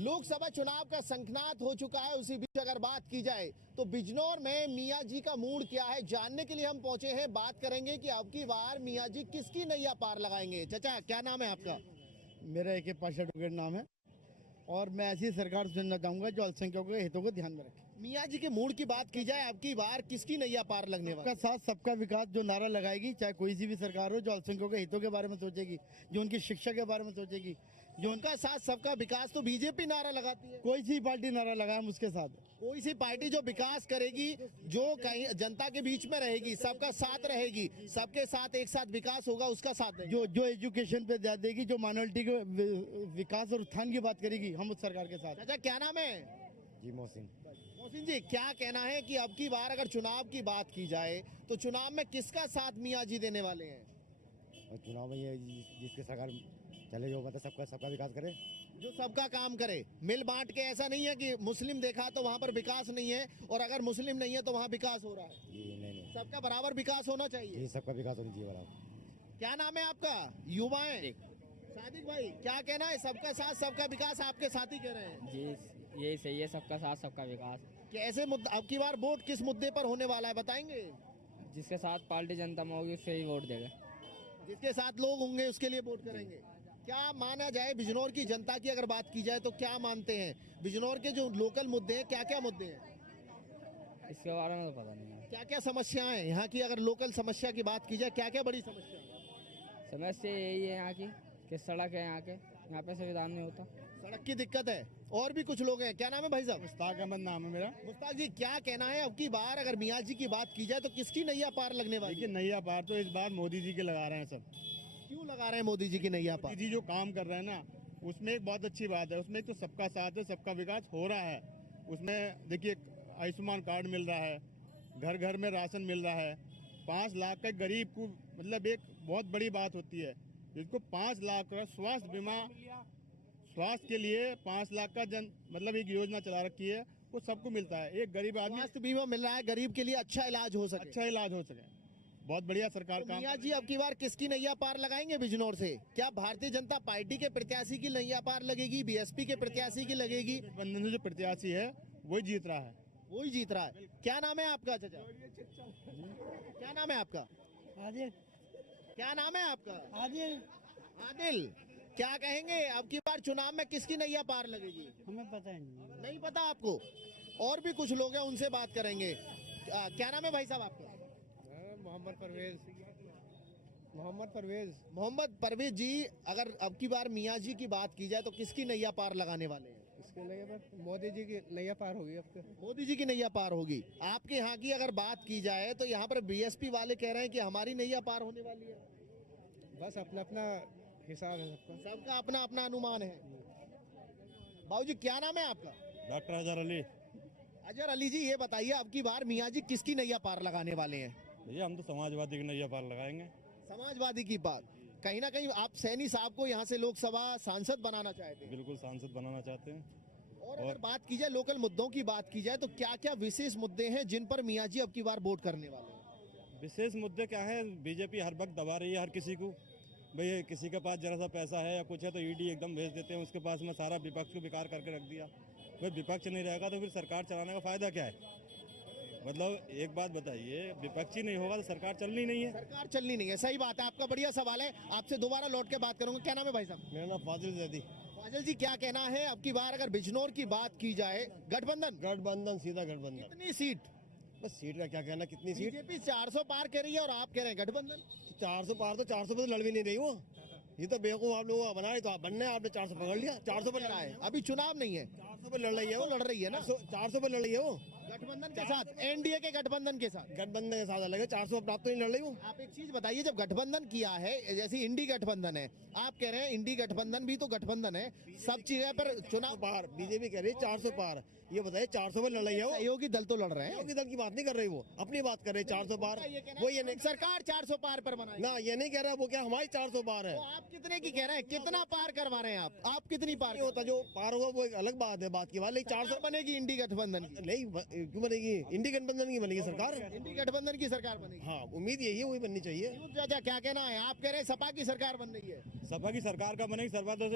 लोकसभा चुनाव का शंखनाद हो चुका है। उसी बीच अगर बात की जाए तो बिजनौर में मियां जी का मूड क्या है, जानने के लिए हम पहुंचे हैं। बात करेंगे कि अब की बार मियां जी किसकी नैया पार लगाएंगे। चाचा, क्या नाम है आपका? मेरा AK पाशा एडवोकेट नाम है और मैं ऐसी सरकार चुनना चाहूंगा जो अल्पसंख्यकों के हितों को ध्यान में रखे। मियां जी के मूड की बात की जाए, अब की बार किसकी नैया पार लगने वाली? सबका साथ सबका विकास जो नारा लगाएगी, चाहे कोई सी भी सरकार हो, जो अल्पसंख्यकों के हितों के बारे में सोचेगी, जो उनकी शिक्षा के बारे में सोचेगी, जो उनका साथ सबका विकास तो बीजेपी नारा लगाती है। कोई सी पार्टी नारा लगाए हम उसके साथ। कोई सी पार्टी जो विकास करेगी, जो कहीं जनता के बीच में रहेगी, सबका साथ रहेगी, सबके साथ एक साथ विकास होगा, उसका साथ देंगे। जो एजुकेशन पे ध्यान देगी, जो माइनॉरिटी के विकास और उत्थान की बात करेगी, हम उस सरकार के साथ। चाचा, क्या नाम है? जी मोहसिन। मोहसिन जी, क्या कहना है कि अब की बार अगर चुनाव की बात की जाए तो चुनाव में किसका साथ मियां जी देने वाले हैं? और चुनाव में ये जिसके सरकार चले, जो मतलब सबका सबका विकास करे, जो सबका काम करे, मिल बांट के। ऐसा नहीं है कि मुस्लिम देखा तो वहाँ पर विकास नहीं है और अगर मुस्लिम नहीं है तो वहाँ विकास हो रहा है। जी नहीं, सबका बराबर विकास होना चाहिए। सबका विकास होना चाहिए बराबर। क्या नाम है आपका? युवाएं सादिक भाई, क्या कहना है? सबका साथ सबका विकास आपके साथ ही कह रहे हैं। जी यही सही है, सबका साथ सबका विकास। कैसे मुद्दा, अब की बार वोट किस मुद्दे पर होने वाला है, बताएंगे? जिसके साथ पार्टी जनता में होगी उससे ही वोट देगा। जिसके साथ लोग होंगे उसके लिए वोट करेंगे। क्या माना जाए बिजनौर की जनता की अगर बात की जाए तो क्या मानते हैं बिजनौर के जो लोकल मुद्दे हैं, क्या क्या मुद्दे हैं? इसके बारे में तो पता नहीं है। क्या क्या समस्याएं हैं यहाँ की? अगर लोकल समस्या की बात की जाए, क्या क्या बड़ी समस्या है? समस्या यही है यहाँ की कि सड़क है, यहाँ पे संविधान नहीं होता, सड़क की दिक्कत है। और भी कुछ लोग हैं। क्या नाम है भाई साहब? मुश्ताक अहमद नाम है मेरा। मुश्ताक जी, क्या कहना है अब की बार अगर मियां जी की बात की जाए तो किसकी नैया पार लगने वाली है? देखिए, नैया पार तो इस बार मोदी जी के लगा रहे हैं सब। क्यों लगा रहे हैं मोदी जी की नैया पार? मोदी जी जो काम कर रहे हैं ना, उसमें एक बहुत अच्छी बात है। उसमें एक तो सबका साथ है, सबका विकास हो रहा है। उसमें देखिए, आयुष्मान कार्ड मिल रहा है, घर घर में राशन मिल रहा है, 5 लाख का गरीब को, मतलब एक बहुत बड़ी बात होती है जिसको 5 लाख का स्वास्थ्य बीमा, स्वास्थ्य के लिए 5 लाख का मतलब एक योजना चला रखी है, वो सबको मिलता है। एक गरीब आदमी स्वास्थ्य बीमा मिल रहा है, गरीब के लिए अच्छा इलाज हो सके। अच्छा इलाज हो सके। बहुत बढ़िया सरकार काम। मियां जी अब की बार किसकी नैया पार लगाएंगे बिजनौर से? क्या भारतीय जनता पार्टी के प्रत्याशी की नैया पार लगेगी, BSP के प्रत्याशी की लगेगी? गठबंधन से जो प्रत्याशी है वही जीत रहा है। वही जीत रहा है। क्या नाम है आपका चाचा? क्या नाम है आपका? आदिल। क्या नाम है आपका? आदिल। आदिल, क्या कहेंगे अब की बार चुनाव में किसकी नैया पार लगेगी? हमें पता नहीं। नहीं पता आपको? और भी कुछ लोग हैं, उनसे बात करेंगे। क्या नाम है भाई साहब आपका? मोहम्मद परवेज। मोहम्मद परवेज जी, अगर अब की बार मियां जी की बात की जाए तो किसकी नैया पार लगाने वाले हैं? इसके नैया पार मोदी जी की नैया पार होगी। अब मोदी जी की नैया पार होगी। आपके यहाँ की अगर बात की जाए तो यहाँ पर BSP वाले कह रहे हैं कि हमारी नैया पार होने वाली है। बस अपना अपना हिसाब है सबका। सबका अपना अपना अनुमान है। बाबूजी, क्या नाम है आपका? डॉक्टर अजहर अली। अजहर अली जी, ये बताइए अब की बार मियां जी किसकी नैया पार लगाने वाले हैं? भैया, हम तो समाजवादी की नैया पार लगाएंगे। समाजवादी की बात। कहीं ना कहीं आप सैनी साहब को यहाँ से लोकसभा सांसद बनाना चाहते हैं। बिल्कुल सांसद बनाना चाहते हैं। और अगर बात की जाए लोकल मुद्दों की बात की जाए तो क्या क्या विशेष मुद्दे हैं जिन पर मियां जी अब की बार वोट करने वाले हैं? विशेष मुद्दे क्या है? बीजेपी हर वक्त दबा रही है हर किसी को। भाई किसी के पास जरा सा पैसा है या कुछ है तो ED एकदम भेज देते हैं उसके पास में, सारा विपक्ष को बेकार करके रख दिया। भाई विपक्ष नहीं रहेगा तो फिर सरकार चलाने का फायदा क्या है? मतलब एक बात बताइए, विपक्ष ही नहीं होगा तो सरकार चलनी नहीं है। सरकार चलनी नहीं है, सही बात है। आपका बढ़िया सवाल है, आपसे दोबारा लौट के बात करूंगा। क्या नाम है भाई साहब? मेरा नाम फाजिल जैदी। फाजिल जी, क्या कहना है अब की बार अगर बिजनौर की बात की जाए? गठबंधन, सीधा गठबंधन। कितनी सीट? बस सीट का क्या कहना, कितनी सीट? बीजेपी 400 पार कह रही है और आप कह रहे हैं गठबंधन। 400 पार तो 400 पे तो लड़ भी नहीं रही वो। ये तो बेवकूफ आप लोगों का बना है, तो आप बनने आपने 400 पकड़ लिया। 400 पे लड़ रहा है, अभी चुनाव नहीं है। 400 पे लड़ रही है वो। लड़ रही है ना 400 पे लड़ रही है वो, गठबंधन के साथ, NDA के गठबंधन के साथ। गठबंधन के साथ अलग है। 400 प्राप्त तो नहीं लड़ रही वो। आप एक चीज बताइए, जब गठबंधन किया है, जैसे इंडी गठबंधन है, आप कह रहे हैं इंडी गठबंधन भी तो गठबंधन है, सब चीजें पर चुनाव पार बीजेपी कह रही है 400 पार। ये बताइए 400 पे लड़ रही है वो। सहयोगी दल तो लड़ रहे हैं। सहयोगी दल की बात नहीं कर रही वो, अपनी बात कर रही है 400 पार। वो ये नहीं, सरकार 400 पार पर बनाई ना ये नहीं कह रहा वो, क्या हमारी 400 पार है। तो आप कितने की कह रहे हैं? कितना पार करवा रहे हैं आप कितनी पार? नहीं होता, जो पार होगा वो एक अलग बात है, बात की बात। लेकिन 400 बनेगी इंडी गठबंधन की? नहीं, क्यों बनेगी? इंडी गठबंधन की बनेगी सरकार। इंडी गठबंधन की सरकार बनेगी। हाँ, उम्मीद यही है, वही बननी चाहिए। चाचा, क्या कहना है? आप कह रहे हैं सपा की सरकार बन रही है। सपा की सरकार का बनेगी। सपा तो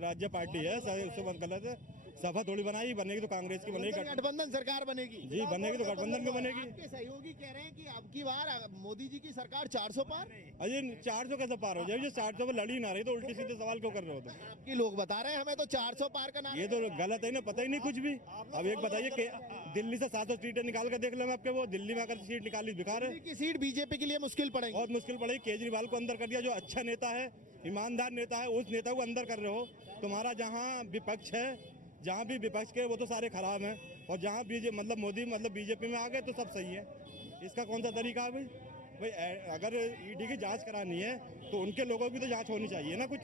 राज्य पार्टी है, उससे गलत है। सभा थोड़ी बनाई, बनेगी तो कांग्रेस की बनेगी। गठबंधन सरकार बनेगी जी बनेगी तो गठबंधन की बनेगी। आपके सहयोगी कह रहे हैं कि अब की बार मोदी जी की सरकार 400 पार। अजय 400 कैसे पार हो जाए? जो 400 पर लड़ी ना रही तो उल्टी सीधे सवाल क्यों कर रहे हो? तो आपके लोग बता रहे हैं हमें तो 400 पार का नारा। ये तो गलत है ना, पता ही नहीं कुछ भी। अब एक बताइए कि दिल्ली से 700 सीटें निकाल कर देख ले आपके, वो दिल्ली में अगर सीट निकाली बिकार है। दिल्ली की सीट बीजेपी के लिए मुश्किल पड़ेगी। बहुत मुश्किल पड़ेगी। केजरीवाल को अंदर कर दिया, जो अच्छा नेता है, ईमानदार नेता है, उस नेता को अंदर कर रहे हो। तुम्हारा जहाँ विपक्ष है, जहाँ भी विपक्ष के वो तो सारे खराब हैं, और जहाँ मतलब मोदी मतलब बीजेपी में आ गए तो सब सही है। इसका कौन सा तरीका है भाई? अगर ईडी की जांच करानी है तो उनके लोगों की तो जांच होनी चाहिए ना कुछ,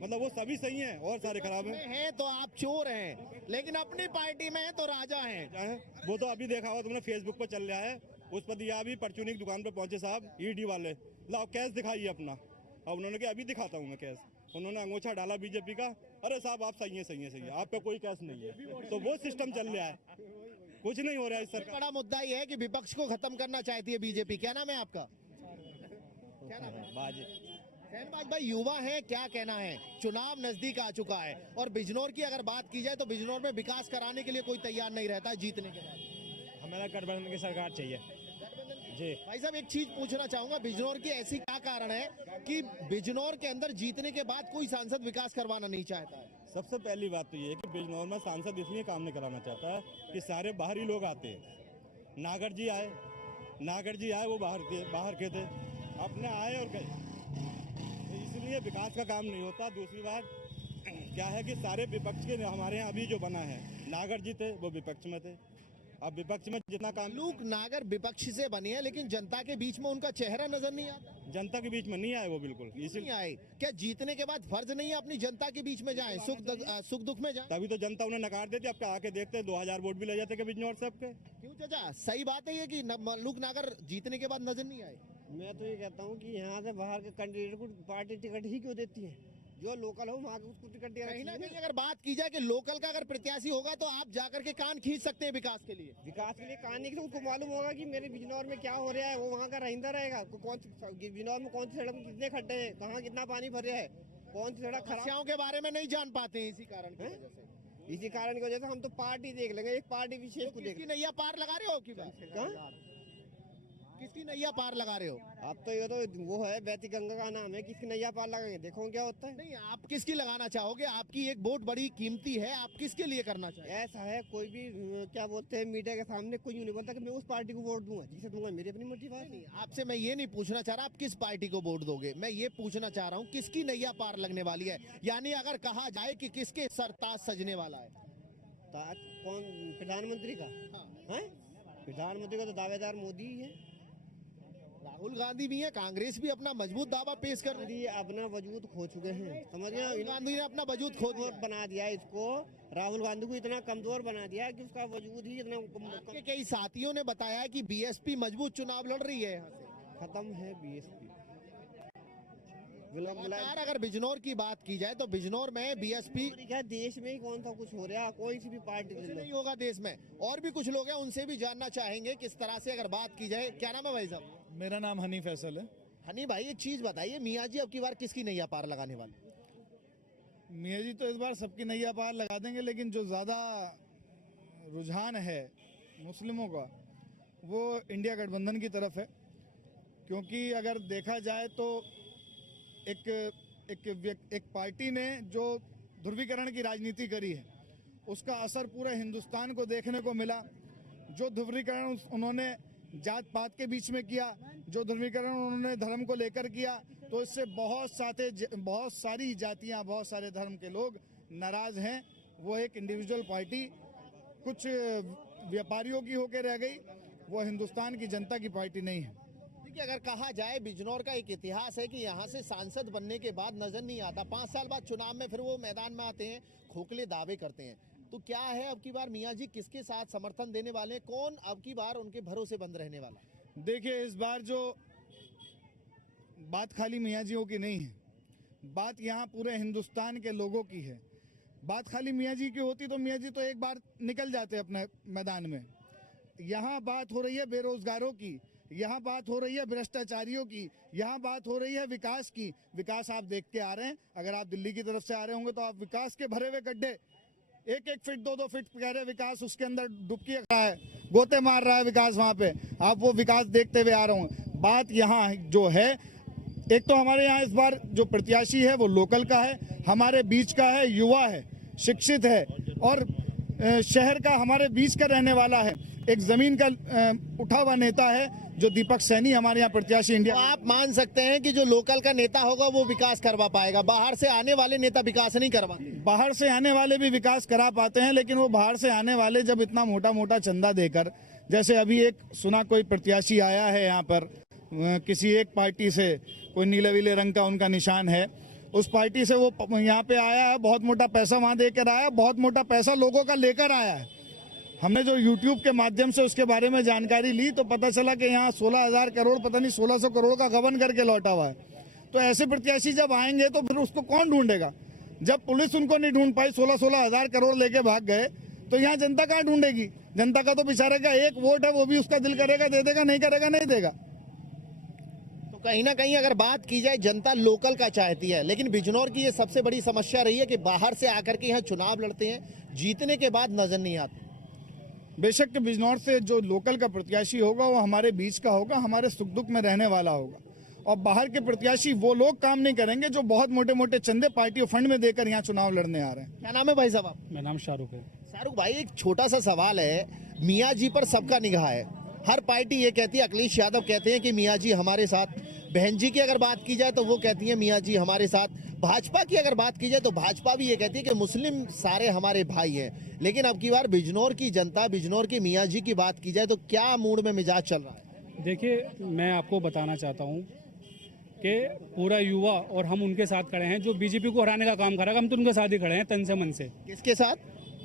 मतलब वो सभी सही हैं और सारे खराब हैं। तो आप चोर हैं, लेकिन अपनी पार्टी में है तो राजा हैं। वो तो अभी देखा होगा तुमने, फेसबुक पर चल रहा है, उस पर दिया अभी परचूनी की दुकान पर पहुंचे साहब ईडी वाले, लाओ कैश दिखाइए अपना। और उन्होंने कहा अभी दिखाता हूँ मैं कैश। उन्होंने अंगूठा डाला बीजेपी का, अरे साहब आप सही है, आप पे कोई कैश नहीं है। तो वो सिस्टम चल रहा है, कुछ नहीं हो रहा है इस सरकार। बड़ा मुद्दा ये है कि विपक्ष को खत्म करना चाहती है बीजेपी। क्या नाम है आपका? क्या नाम है? शहनबाज भाई, युवा है, क्या कहना है? चुनाव नजदीक आ चुका है और बिजनौर की अगर बात की जाए तो बिजनौर में विकास कराने के लिए कोई तैयार नहीं रहता है जीतने के बाद। हमें गठबंधन की सरकार चाहिए जी। भाई साहब एक चीज पूछना चाहूंगा, बिजनौर की ऐसी क्या कारण है कि बिजनौर के अंदर जीतने के बाद कोई सांसद विकास करवाना नहीं चाहता है? सबसे पहली बात तो ये है कि बिजनौर में सांसद इसलिए काम नहीं कराना चाहता है कि सारे बाहरी लोग आते हैं। नागर जी आए, वो बाहर के थे, अपने आए और गए, इसलिए विकास का काम नहीं होता। दूसरी बात क्या है कि सारे विपक्ष के, हमारे यहाँ अभी जो बना है, नागर जी थे वो विपक्ष में थे, अब विपक्ष में जितना काम। लोग नागर विपक्ष से बने हैं, लेकिन जनता के बीच में उनका चेहरा नजर नहीं आता। जनता के बीच में नहीं आए वो, बिल्कुल नहीं आए। क्या जीतने के बाद फर्ज नहीं है अपनी जनता के बीच में जाए, सुख दुख में जाए? तभी तो जनता उन्हें नकार देती। अब आके देखते 2000 वोट भी ले जाते बिजनौर से आपके। क्यों चाचा, सही बात है ये कि मल्लुक नागर जीतने के बाद नजर नहीं आए? मैं तो ये कहता हूँ कि यहाँ से बाहर के कैंडिडेट को पार्टी टिकट ही क्यों देती है? जो लोकल हो वहाँ उसको टिकट देना कहीं ना चाहिए। कहीं अगर बात की जाए कि लोकल का अगर प्रत्याशी होगा तो आप जाकर के कान खींच सकते हैं विकास के लिए। विकास के लिए कहानी की उसको मालूम होगा कि मेरे बिजनौर में क्या हो रहा है, वो वहाँ का रहता रहेगा। बिजनौर में कौन सी सड़क में कितने खड्डे हैं, कहाँ कितना पानी भर है, कौन सी सड़क खराब, समस्याओं के बारे में नहीं जान पाते हैं। इसी कारण की वजह से, इसी कारण की वजह से हम तो पार्टी देख लेंगे, एक पार्टी विशेष को देख। किसकी नैया पार लगा रहे हो? किसकी नैया पार लगा रहे हो? अब तो ये तो वो है बैती गंगा का नाम है, किसकी नैया पार लगाएंगे, देखो क्या होता है। नहीं, आप किसकी लगाना चाहोगे? आपकी एक वोट बड़ी कीमती है, आप किसके लिए करना चाहेंगे? ऐसा है, कोई भी क्या बोलते हैं मीडिया के सामने कोई नहीं बोलता कि मैं उस पार्टी को वोट दूंगा, जिसे दूंगा मेरी अपनी मर्जी बात नहीं, आपसे मैं ये नहीं पूछना चाह रहा आप किस पार्टी को वोट दोगे, मैं ये पूछना चाह रहा हूँ किसकी नैया पार लगने वाली है। यानी अगर कहा जाए कि किसके सरताज सजने वाला है? ताज कौन? प्रधानमंत्री का है? प्रधानमंत्री का तो दावेदार मोदी ही है। राहुल गांधी भी है, कांग्रेस भी अपना मजबूत दावा पेश कर रही है। अपना वजूद खो चुके हैं, समझ गए? राहुल गांधी ने अपना वजूद खो दिया, बना दिया इसको। राहुल गांधी को इतना कमजोर बना दिया कि उसका वजूद ही इतना आपके कई साथियों ने बताया कि बीएसपी मजबूत चुनाव लड़ रही है, यहाँ से खत्म है बीएसपी। लगातार अगर बिजनौर की बात की जाए तो बिजनौर में बीएसपी क्या देश में ही कौन सा कुछ हो रहा है, कोई सी भी पार्टी नहीं होगा देश में। और भी कुछ लोग हैं, उनसे भी जानना चाहेंगे किस तरह से अगर बात की जाए। क्या नाम है भाई साहब? मेरा नाम हनी फैसल है। हनी भाई एक चीज बताइए, मियाँ जी अब की बार किसकी नैया पार लगाने वाले? मियाँ जी तो इस बार सबकी नैया पार लगा देंगे, लेकिन जो ज़्यादा रुझान है मुस्लिमों का वो इंडिया गठबंधन की तरफ है। क्योंकि अगर देखा जाए तो एक पार्टी ने जो ध्रुवीकरण की राजनीति करी है उसका असर पूरे हिंदुस्तान को देखने को मिला। जो ध्रुवीकरण उन्होंने जात पात के बीच में किया, जो ध्रुवीकरण उन्होंने धर्म को लेकर किया, तो इससे बहुत सारी जातियां, बहुत सारे धर्म के लोग नाराज हैं। वो एक इंडिविजुअल पार्टी कुछ व्यापारियों की होकर रह गई, वो हिंदुस्तान की जनता की पार्टी नहीं है। देखिए, अगर कहा जाए बिजनौर का एक इतिहास है कि यहाँ से सांसद बनने के बाद नजर नहीं आता, 5 साल बाद चुनाव में फिर वो मैदान में आते हैं, खोखले दावे करते हैं। तो क्या है अब की बार मियाँ जी किसके साथ समर्थन देने वाले हैं? कौन अब की बार उनके भरोसे बंद रहने वाला? देखिए, इस बार जो बात खाली मियाँ जीओ की नहीं है, बात यहाँ पूरे हिंदुस्तान के लोगों की है। बात खाली मियाँ जी की होती तो मियाँ जी तो एक बार निकल जाते अपने मैदान में। यहाँ बात हो रही है बेरोजगारों की, यहाँ बात हो रही है भ्रष्टाचारियों की, यहाँ बात हो रही है विकास की। विकास आप देखते आ रहे हैं, अगर आप दिल्ली की तरफ से आ रहे होंगे तो आप विकास के भरे हुए गड्ढे एक एक फीट 2-2 फीट गहरे विकास उसके अंदर डुबकी रहा है, गोते मार रहा है विकास वहां पे। आप वो विकास देखते हुए आ रहे हो। बात यहाँ जो है, एक तो हमारे यहाँ इस बार जो प्रत्याशी है वो लोकल का है, हमारे बीच का है, युवा है, शिक्षित है और शहर का हमारे बीच का रहने वाला है। एक जमीन का उठा हुआ नेता है जो दीपक सैनी हमारे यहाँ प्रत्याशी इंडिया। तो आप मान सकते हैं कि जो लोकल का नेता होगा वो विकास करवा पाएगा, बाहर से आने वाले नेता विकास नहीं करवाते। बाहर से आने वाले भी विकास करा पाते हैं, लेकिन वो बाहर से आने वाले जब इतना मोटा मोटा चंदा देकर, जैसे अभी एक सुना कोई प्रत्याशी आया है यहाँ पर किसी एक पार्टी से, कोई नीले वीले रंग का उनका निशान है, उस पार्टी से वो यहाँ पे आया है, बहुत मोटा पैसा वहां देकर आया, बहुत मोटा पैसा लोगों का लेकर आया है। हमने जो YouTube के माध्यम से उसके बारे में जानकारी ली तो पता चला कि यहाँ 16,000 करोड़, पता नहीं 1,600 करोड़ का गबन करके लौटा हुआ है। तो ऐसे प्रत्याशी जब आएंगे तो फिर उसको कौन ढूंढेगा? जब पुलिस उनको नहीं ढूंढ पाई, 16,000 करोड़ लेके भाग गए, तो यहाँ जनता कहाँ ढूंढेगी? जनता का तो बेचारे का एक वोट है, वो भी उसका दिल करेगा दे देगा, नहीं करेगा नहीं देगा। तो कहीं ना कहीं अगर बात की जाए, जनता लोकल का चाहती है, लेकिन बिजनौर की ये सबसे बड़ी समस्या रही है कि बाहर से आकर के यहाँ चुनाव लड़ते हैं, जीतने के बाद नजर नहीं आते। बेशक बिजनौर से जो लोकल का प्रत्याशी होगा वो हमारे बीच का होगा, हमारे सुख दुख में रहने वाला होगा। और बाहर के प्रत्याशी वो लोग काम नहीं करेंगे जो बहुत मोटे मोटे चंदे पार्टी और फंड में देकर यहाँ चुनाव लड़ने आ रहे हैं। क्या नाम है भाई साहब आप? मेरा नाम शाहरुख है। शाहरुख भाई, एक छोटा सा सवाल है, मियाँ जी पर सबका निगाह है, हर पार्टी ये कहती है, अखिलेश यादव कहते हैं कि मियाँ जी हमारे साथ, बहन जी की अगर बात की जाए तो वो कहती है मियाँ जी हमारे साथ, भाजपा की अगर बात की जाए तो भाजपा भी ये कहती है कि मुस्लिम सारे हमारे भाई हैं। लेकिन अब की बार बिजनौर की जनता, बिजनौर की मियाँ जी की बात की जाए तो क्या मूड में मिजाज चल रहा है? देखिए, मैं आपको बताना चाहता हूँ कि पूरा युवा और हम उनके साथ खड़े हैं। जो बीजेपी को हराने का काम करेगा हम तो उनके साथ ही खड़े हैं, तन से मन से। किसके साथ?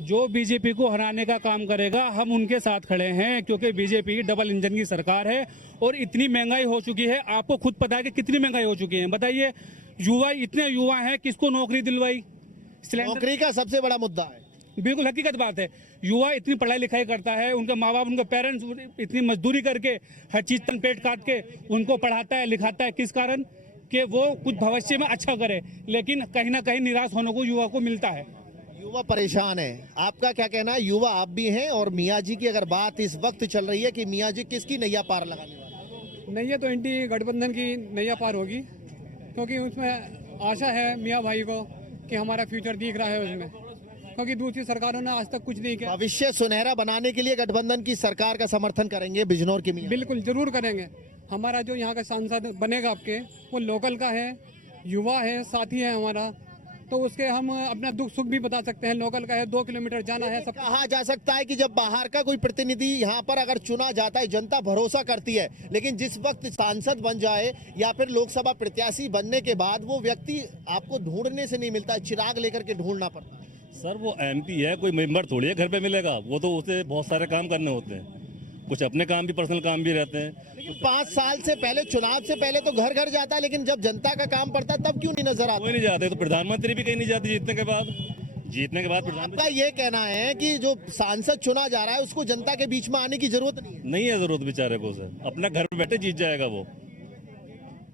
जो बीजेपी को हराने का काम करेगा हम उनके साथ खड़े हैं, क्योंकि बीजेपी डबल इंजन की सरकार है और इतनी महंगाई हो चुकी है। आपको खुद पता है कि कितनी महंगाई हो चुकी है। बताइए, युवा, इतने युवा हैं, किसको नौकरी दिलवाई? नौकरी का सबसे बड़ा मुद्दा है। बिल्कुल हकीकत बात है। युवा इतनी पढ़ाई लिखाई करता है, उनके माँ बाप, उनके पेरेंट्स इतनी मजदूरी करके, हर चीज तन पेट काट के उनको पढ़ाता है लिखाता है। किस कारण? कि वो कुछ भविष्य में अच्छा करे, लेकिन कहीं ना कहीं निराश होने को युवा को मिलता है। युवा परेशान है, आपका क्या कहना है? युवा आप भी हैं, और मियाँ जी की अगर बात इस वक्त चल रही है कि मियाँ जी किसकी नैया पार लगाने वाले? नैया तो एनडीए गठबंधन की नैया पार होगी, क्योंकि उसमें आशा है मियाँ भाई को कि हमारा फ्यूचर दिख रहा है उसमें, क्योंकि दूसरी सरकारों ने आज तक कुछ नहीं किया। भविष्य सुनहरा बनाने के लिए गठबंधन की सरकार का समर्थन करेंगे बिजनौर के मियाँ? बिल्कुल जरूर करेंगे। हमारा जो यहाँ का सांसद बनेगा आपके, वो लोकल का है, युवा है, साथी है हमारा, तो उसके हम अपना दुख सुख भी बता सकते हैं। लोकल का है, 2 किलोमीटर जाना है। सब कहा जा सकता है कि जब बाहर का कोई प्रतिनिधि यहाँ पर अगर चुना जाता है, जनता भरोसा करती है, लेकिन जिस वक्त सांसद बन जाए या फिर लोकसभा प्रत्याशी बनने के बाद वो व्यक्ति आपको ढूंढने से नहीं मिलता, चिराग लेकर के ढूंढना पड़ता है। सर, वो एमपी है, कोई मेंबर थोड़ी है घर पे मिलेगा। वो तो उसे बहुत सारे काम करने होते हैं, कुछ अपने काम भी, पर्सनल काम भी रहते हैं। लेकिन 5 साल से पहले, चुनाव से पहले तो घर घर जाता है, लेकिन जब जनता का काम पड़ता है तब क्यों नहीं नजर आता? कोई नहीं जाते। तो प्रधानमंत्री भी कहीं नहीं जाते जीतने के बाद। प्रधानमंत्री आपका ये कहना है कि जो सांसद चुना जा रहा है उसको जनता के बीच में आने की जरूरत नहीं है? नहीं है जरूरत बेचारे को। सर, अपना घर में बैठे जीत जाएगा वो।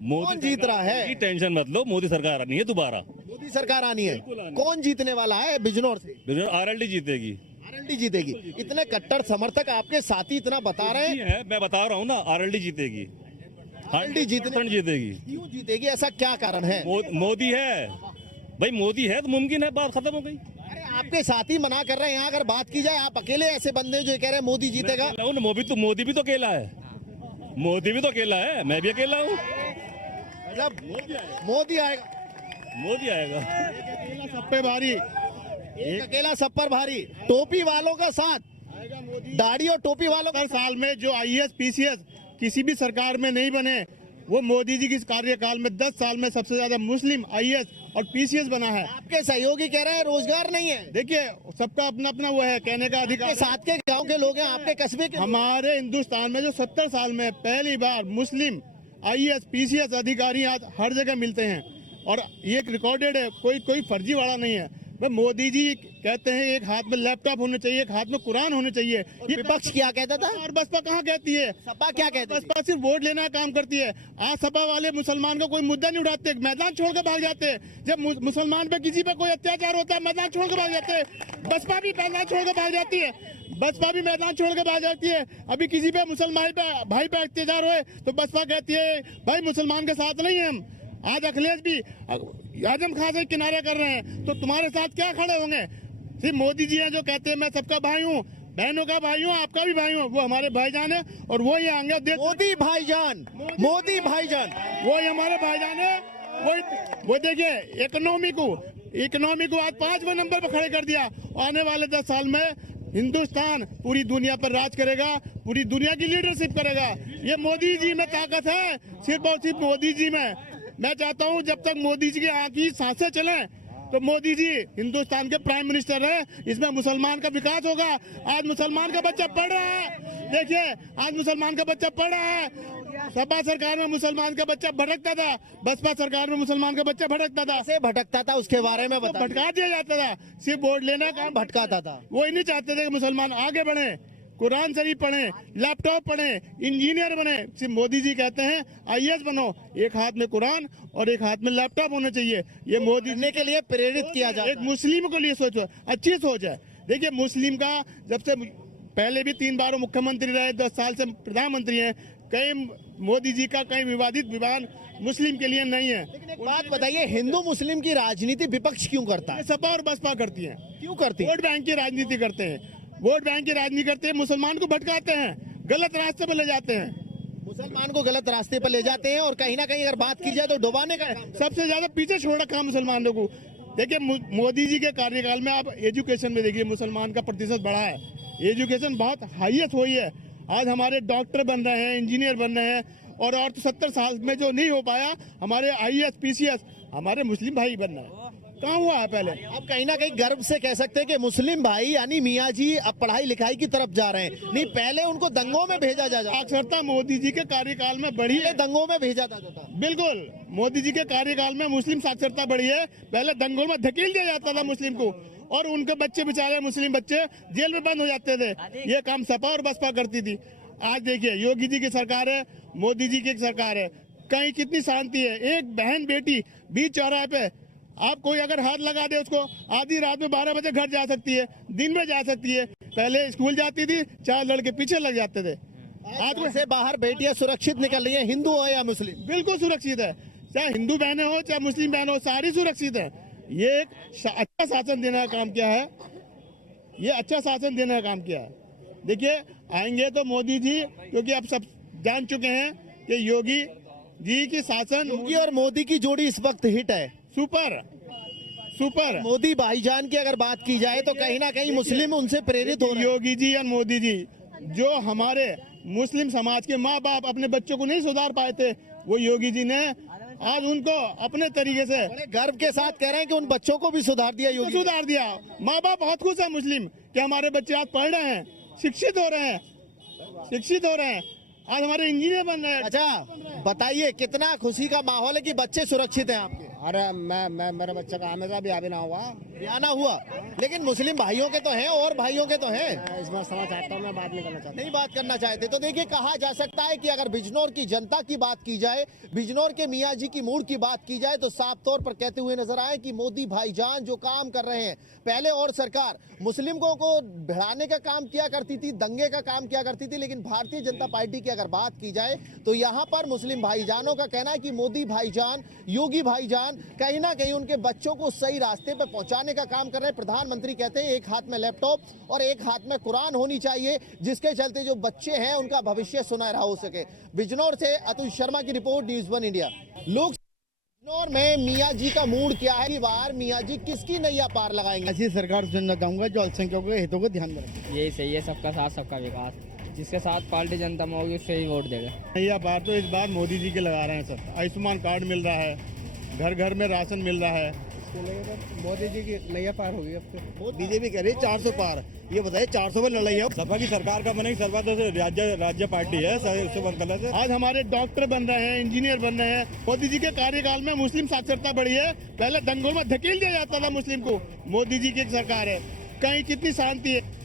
कौन जीत रहा है? की टेंशन मत लो, मोदी सरकार आनी है दोबारा। मोदी सरकार आनी है। कौन जीतने वाला है बिजनौर से? आरएलडी जीतेगी। आरएलडी जीतेगी? इतने कट्टर समर्थक आपके साथी इतना बता रहे हैं। मैं बता रहा हूँ ना, आरएलडी जीतेगी। आरएलडी जीतेगी। क्यों जीतेगी? ऐसा क्या कारण है? मोदी है भाई, मोदी है तो मुमकिन है, बात खत्म हो गई। अरे आपके साथी मना कर रहे हैं। यहाँ अगर बात की जाए, आप अकेले ऐसे बंदे जो कह रहे हैं मोदी जीतेगा। मोदी भी तो अकेला है। मोदी भी तो अकेला है, मैं भी अकेला हूँ। मतलब मोदी आएगा? मोदी आएगा। सब पे भारी, एक अकेला सब पर भारी। टोपी वालों का साथ, दाढ़ी और टोपी वालों का। साल में जो आईएएस पीसीएस किसी भी सरकार में नहीं बने, वो मोदी जी की कार्यकाल में 10 साल में सबसे ज्यादा मुस्लिम आईएएस और पीसीएस बना है। आपके सहयोगी कह रहे हैं रोजगार नहीं है। देखिए, सबका अपना अपना वो है कहने का अधिकार। साथ के गांव के लोग हैं, आपके कस्बे के। हमारे हिंदुस्तान में जो 70 साल में पहली बार मुस्लिम आईएएस पीसीएस अधिकारी आज हर जगह मिलते हैं, और ये रिकॉर्डेड है, कोई फर्जीवाड़ा नहीं है। भाई मोदी जी कहते हैं एक हाथ में लैपटॉप होना चाहिए, एक हाथ में कुरान होना चाहिए। ये विपक्ष क्या कहता था और बसपा कहाँ कहती है? सपा क्या कहती थी? बसपा सिर्फ वोट लेना का काम करती है। आज सपा वाले मुसलमान का कोई मुद्दा नहीं उठाते, मैदान छोड़ के भाग जाते हैं। जब मुसलमान पे किसी पे कोई अत्याचार होता है मैदान छोड़ के भाग जाते हैं। बसपा भी मैदान छोड़ के भाग जाती है, बसपा भी मैदान छोड़ के भाग जाती है। अभी किसी पे मुसलमान पे भाई पे अत्याचार हुए तो बसपा कहती है भाई मुसलमान के साथ नहीं है हम। आज अखिलेश भी आजम खान से किनारे कर रहे हैं तो तुम्हारे साथ क्या खड़े होंगे? सिर्फ मोदी जी हैं जो कहते हैं मैं सबका भाई हूँ, बहनों का भाई हूँ, आपका भी भाई हूँ। वो हमारे भाईजान है और वो ही आएंगे। मोदी भाईजान, मोदी भाईजान, वो ही हमारे भाईजान है। वो देखिए इकोनॉमी को आज 5वें नंबर पर खड़े कर दिया। आने वाले 10 साल में हिंदुस्तान पूरी दुनिया पर राज करेगा, पूरी दुनिया की लीडरशिप करेगा। ये मोदी जी में ताकत है, सिर्फ और सिर्फ मोदी जी में। मैं चाहता हूँ जब तक मोदी जी की आँख की सांसें चले तो मोदी जी हिंदुस्तान के प्राइम मिनिस्टर हैं, इसमें मुसलमान का विकास होगा। आज मुसलमान का बच्चा पढ़ रहा है, देखिए आज मुसलमान का बच्चा पढ़ रहा है। सपा सरकार में मुसलमान का बच्चा भटकता था, बसपा सरकार में मुसलमान का बच्चा भटकता था। कैसे भटकता था उसके बारे में बता। भटका दिया जाता था, सिर्फ वोट लेना काम भटकाता था। वो ही नहीं चाहते थे कि मुसलमान आगे बढ़े, कुरान शरीफ पढ़े, लैपटॉप पढ़े, इंजीनियर बने। सिर्फ मोदी जी कहते हैं IAS बनो, एक हाथ में कुरान और एक हाथ में लैपटॉप होना चाहिए। ये मोदी बनने के लिए प्रेरित किया जाता है। एक मुस्लिम के लिए सोच अच्छी सोच है। देखिए मुस्लिम का जब से पहले भी 3 बार मुख्यमंत्री रहे, 10 साल से प्रधानमंत्री हैं। कहीं मोदी जी का कहीं विवादित विवाद मुस्लिम के लिए नहीं है। लेकिन एक बात बताइए, हिंदू मुस्लिम की राजनीति विपक्ष क्यों करता है? सपा और बसपा करती है। क्यों करती है? वोट बैंक की राजनीति करते हैं, वोट बैंक की राजनीति करते हैं, मुसलमान को भटकाते हैं, गलत रास्ते पर ले जाते हैं, मुसलमान को गलत रास्ते पर ले जाते हैं और कहीं ना कहीं अगर बात की जाए तो डुबाने का सबसे ज्यादा पीछे छोड़ा काम मुसलमानों को। देखिए मोदी जी के कार्यकाल में आप एजुकेशन में देखिए मुसलमान का प्रतिशत बढ़ा है, एजुकेशन बहुत हाईएस्ट हुई है। आज हमारे डॉक्टर बन रहे हैं, इंजीनियर बन रहे हैं और 70 साल में जो नहीं हो पाया हमारे IAS PCS हमारे मुस्लिम भाई बन रहे हैं। कहाँ हुआ है पहले? आप कहीं ना कहीं गर्व से कह सकते हैं कि मुस्लिम भाई यानी मियाँ जी अब पढ़ाई लिखाई की तरफ जा रहे हैं। नहीं पहले उनको दंगों में भेजा जा जाता, साक्षरता मोदी जी के कार्यकाल में बढ़ी है, दंगों में भेजा जाता था। बिल्कुल मोदी जी के कार्यकाल में मुस्लिम साक्षरता बढ़ी है। पहले दंगों में धकेल दिया जाता था मुस्लिम को और उनके बच्चे बेचारे मुस्लिम बच्चे जेल में बंद हो जाते थे। ये काम सपा और बसपा करती थी। आज देखिए योगी जी की सरकार है, मोदी जी की सरकार है, कहीं कितनी शांति है। एक बहन बेटी बीच चौराहे पे आप कोई अगर हाथ लगा दे उसको आधी रात में 12 बजे घर जा सकती है, दिन में जा सकती है। पहले स्कूल जाती थी 4 लड़के पीछे लग जाते थे। आज से बाहर बेटियां सुरक्षित निकल रही है, हिंदू हो या मुस्लिम। बिल्कुल सुरक्षित है, चाहे हिंदू बहनें हो चाहे मुस्लिम बहनें हो, सारी सुरक्षित है। ये एक अच्छा शासन देने का काम किया है, ये अच्छा शासन देने का काम किया है। देखिए आएंगे तो मोदी जी, क्योंकि आप सब जान चुके हैं कि योगी जी की शासन, योगी और मोदी की जोड़ी इस वक्त हिट है, सुपर। मोदी भाईजान की अगर बात की जाए तो कहीं ना कहीं मुस्लिम उनसे प्रेरित हो रहे हैं। योगी जी और मोदी जी जो हमारे मुस्लिम समाज के माँ बाप अपने बच्चों को नहीं सुधार पाए थे, वो योगी जी ने आज उनको अपने तरीके से बड़े गर्व के साथ कह रहे हैं कि उन बच्चों को भी सुधार दिया योगी। सुधार दिया। माँ बाप बहुत खुश है मुस्लिम कि हमारे बच्चे आज पढ़ रहे हैं, शिक्षित हो रहे हैं, आज हमारे इंजीनियर बन रहे हैं। अच्छा बताइए कितना खुशी का माहौल है कि बच्चे सुरक्षित हैं आपके? अरे मैं मेरे बच्चे का हमेशा भी अभी ना हुआ, ब्याह ना हुआ, लेकिन मुस्लिम भाइयों के तो हैं और भाइयों के तो हैं। इसमें समझ चाहता हूँ, मैं बात नहीं करना चाहता। नहीं बात करना चाहते तो देखिए कहा जा सकता है कि अगर बिजनौर की जनता की बात की जाए, बिजनौर के मियाँ जी की मूड की बात की जाए तो साफ तौर पर कहते हुए नजर आए कि मोदी भाईजान जो काम कर रहे हैं, पहले और सरकार मुस्लिमों को भिड़ाने का काम किया करती थी, दंगे का काम किया करती थी, लेकिन भारतीय जनता पार्टी की अगर बात की जाए तो यहाँ पर मुस्लिम भाईजानों का कहना है कि मोदी भाईजान, योगी भाईजान कहीं ना कहीं उनके बच्चों को सही रास्ते पर पहुंचाने का काम कर रहे हैं। प्रधानमंत्री कहते हैं एक हाथ में लैपटॉप और एक हाथ में कुरान होनी चाहिए, जिसके चलते जो बच्चे हैं उनका भविष्य सुनहरा हो सके। बिजनौर से अतुल शर्मा की रिपोर्ट, News 1 इंडिया। लोग बिजनौर में मियाँ जी का मूड क्या है, इस बार मियाँ जी किसकी नैया पार लगाएंगे? ऐसी सरकार चुनना चाहूंगा जो अल्पसंख्यकों के हितों को ध्यान में रखे। यही सही है, सबका साथ सबका विकास, जिसके साथ पार्टी जनता में होगी उससे ही वोट देगा। नैया पार तो इस बार मोदी जी के लगा रहे हैं सर। आयुष्मान कार्ड मिल रहा है, घर घर में राशन मिल रहा है, मोदी जी की नैया पार होगी अब तो। बीजेपी कह रही है 400 पार, ये बताइए 400 में लड़ाई है। सपा की सरकार का बनेगी, सपा तो राज्य पार्टी है, गलत है। आज हमारे डॉक्टर बन रहे हैं, इंजीनियर बन रहे हैं। मोदी जी के कार्यकाल में मुस्लिम साक्षरता बढ़ी है। पहले दंगों में धकेल दिया जाता था मुस्लिम को, मोदी जी की सरकार है, कहीं कितनी शांति है।